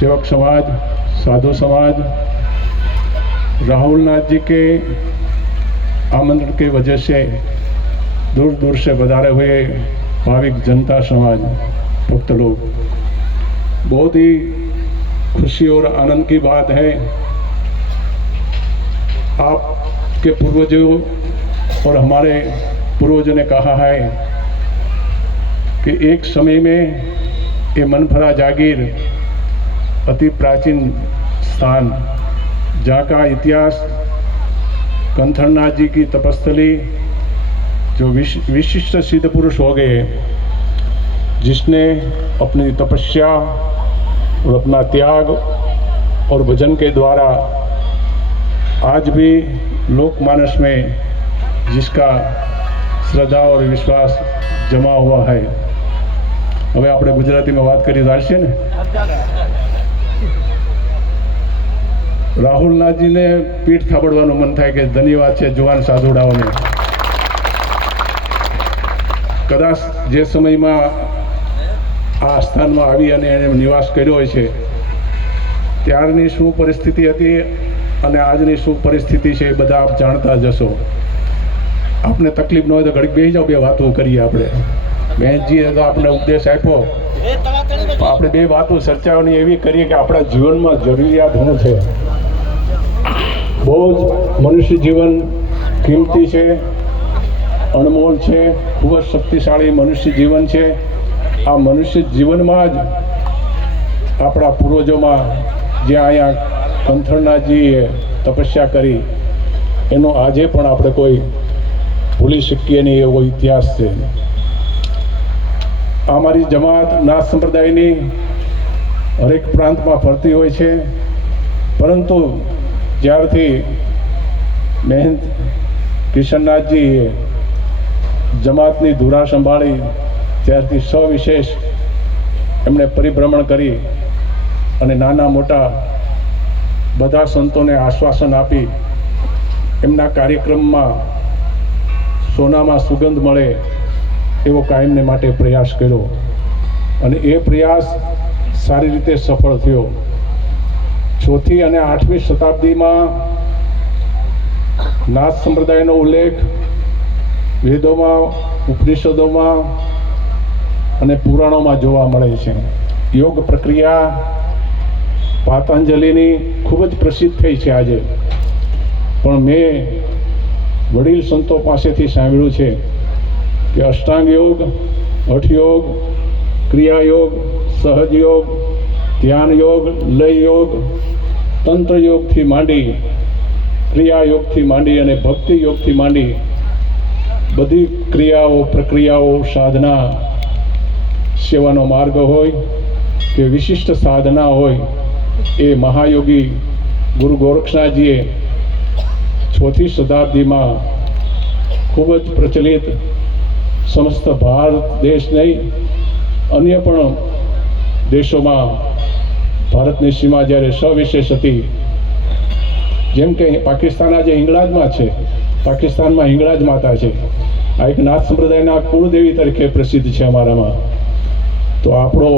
सेवक समाज, साधु समाज राहुल नाथ जी के आमंत्रण के वजह से दूर दूर से बधारे हुए भाविक जनता समाज, भक्त लोग। बहुत ही खुशी और आनंद की बात है। आपके पूर्वजों और हमारे पूर्वजों ने कहा है कि एक समय में ये मनफरा जागीर अति प्राचीन स्थान जहाँ का इतिहास कंथरनाथ जी की तपस्थली जो विश- विशिष्ट सिद्ध पुरुष हो गए जिसने अपनी तपस्या और अपना त्याग और भजन के द्वारा आज भी लोकमानस में जिसका શ્રદ્ધા और વિશ્વાસ જમા हुआ है હવે આપણે ગુજરાતીમાં વાત કરી ચાલશે ને રાહુલનાથજીને પીઠ થાબડવાનું મન થાય કે ધન્યવાદ છે જુવાન સાધુડાઓને. કદાચ જે સમયમાં આ સ્થાનમાં આવી અને એને નિવાસ કર્યો હોય છે ત્યારની શું પરિસ્થિતિ હતી અને આજની શું પરિસ્થિતિ છે એ બધા આપ જાણતા જશો આપને તકલીફ ન હોય તો ઘડીક બેસી જાઓ બે વાતો કરીએ આપણે. બહેનજીએ તો આપણે ઉપદેશ આપ્યો. આપણે બે વાતો ચર્ચાઓની એવી કરીએ કે આપણા જીવનમાં જરૂરિયાત શું છે? બહુ જ મનુષ્ય જીવન કિંમતી છે, અણમોલ છે, ખૂબ જ શક્તિશાળી મનુષ્ય જીવન છે. આ મનુષ્ય જીવનમાં જ આપણા પૂર્વજોમાં જ્યાં અહીંયા કંથરનાથજીએ તપસ્યા કરી, એનો આજે પણ આપણે કોઈ ભૂલી શકીએ નહીં એવો ઇતિહાસ છે. આ મારી જમાત નાથ સંપ્રદાયની હરેક પ્રાંતમાં ફરતી હોય છે, પરંતુ જ્યારથી મહેંત કિશનનાથજીએ જમાતની ધુરા સંભાળી, ત્યારથી સવિશેષ એમણે પરિભ્રમણ કરી અને નાના મોટા બધા સંતોને આશ્વાસન આપી એમના કાર્યક્રમમાં સોનામાં સુગંધ મળે એવો કાયમને માટે પ્રયાસ કર્યો. અને એ પ્રયાસ સારી રીતે સફળ થયો. ચોથી અને આઠમી શતાબ્દીમાં નાથ સંપ્રદાયનો ઉલ્લેખ, વેદોમાં, ઉપનિષદોમાં અને પુરાણોમાં જોવા મળે છે. યોગ પ્રક્રિયા પાતંજલિની ખૂબ જ પ્રસિદ્ધ થઈ છે આજે. પણ મેં વડીલ સંતો પાસેથી સાંભળ્યું છે કે અષ્ટાંગ યોગ અઠયોગ, ક્રિયાયોગ ક્રિયા યોગ સહજ યોગ ધ્યાન યોગ લય યોગ તંત્ર યોગથી માંડી ક્રિયા યોગથી માંડી અને ભક્તિ યોગથી માંડી બધી ક્રિયાઓ, પ્રક્રિયાઓ, સાધના સેવાનો માર્ગ હોય કે વિશિષ્ટ સાધના હોય એ મહાયોગી ગુરુ ગોરક્ષનાથજીએ ચોથી શતાબ્દીમાં ખૂબ જ પ્રચલિત સમસ્ત ભારત દેશ નહીં, અન્ય પણ દેશોમાં ભારતની સીમા જ્યારે સવિશેષ હતી, જેમ કે પાકિસ્તાન આજે હિંગળાજમાં છે, પાકિસ્તાનમાં હિંગળાજ માતા છે. આ એક નાથ સંપ્રદાયના કુળદેવી તરીકે પ્રસિદ્ધ છે અમારામાં. તો આપણો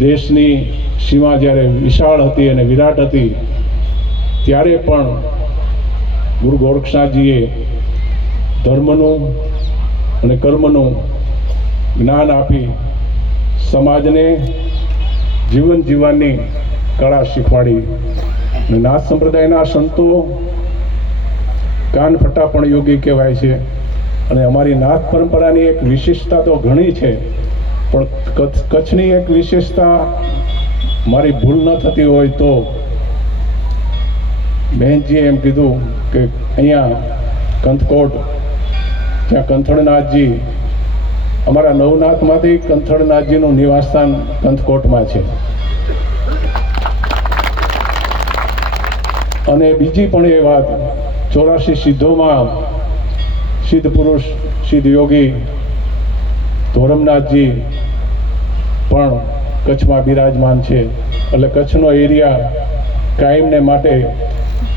દેશની સીમા જ્યારે વિશાળ હતી અને વિરાટ હતી, ત્યારે પણ ગુરુ ગોરક્ષનાથજીએ ધર્મનું અને કર્મનું જ્ઞાન આપી સમાજને જીવન જીવવાની કળા શીખવાડી. નાથ સંપ્રદાયના સંતો કાન ફટા પણ યોગી કહેવાય છે. અને અમારી નાથ પરંપરાની એક વિશેષતા તો ઘણી છે, પણ કચ્છ, કચ્છની એક વિશેષતા મારી ભૂલ ન થતી હોય તો બહેનજીએ એમ કીધું કે અહીંયા કંથકોટ, જ્યાં કંથળનાથજી અમારા નવનાથમાંથી કંથળનાથજીનું નિવાસસ્થાન કંથકોટમાં છે. અને બીજી પણ એ વાત ચોરાશી સિદ્ધોમાં સિદ્ધ પુરુષ, સિદ્ધ યોગી ધોરમનાથજી પણ કચ્છમાં બિરાજમાન છે. એટલે કચ્છનો એરિયા કાયમને માટે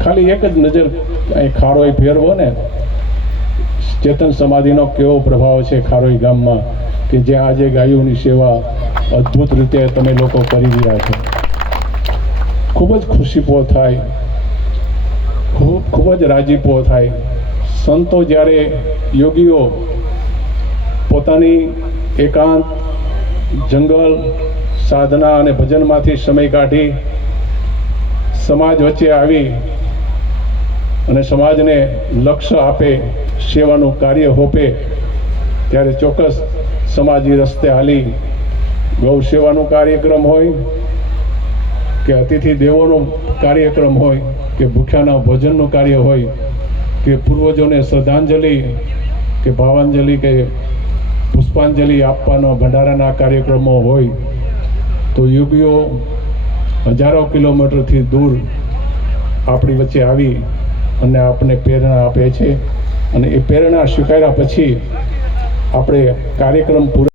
ખાલી એક જ નજર, અહીં ખારોઈ ફેરવો ને ચેતન સમાધિનો કેવો પ્રભાવ છે ખારોઈ ગામમાં કે જ્યાં આજે ગાયોની સેવા અદ્ભુત રીતે તમે લોકો કરી રહ્યા છો? ખૂબ જ ખુશીપો થાય. ખૂબ ખૂબ જ રાજીપો થાય. સંતો જ્યારે યોગીઓ પોતાની એકાંત, જંગલ, સાધના અને ભજનમાંથી સમય કાઢી સમાજ વચ્ચે આવી અને સમાજને લક્ષ્ય આપે, સેવાનું કાર્ય હોપે, ત્યારે ચોક્કસ સમાજી રસ્તે હાલી ગૌ સેવાનો કાર્યક્રમ હોય, કે અતિથિ દેવોનો કાર્યક્રમ હોય, કે ભૂખ્યાના ભોજનનું કાર્ય હોય, કે પૂર્વજોને શ્રદ્ધાંજલિ, કે ભાવાંજલિ, કે પુષ્પાંજલિ આપવાનો ભંડારાના કાર્યક્રમો હોય, તો યોગીઓ હજારો કિલોમીટરથી દૂર આપણી વચ્ચે આવી અને આપણને પ્રેરણા આપે છે. અને એ પ્રેરણા સ્વીકાર્યા પછી આપણે કાર્યક્રમ પૂરા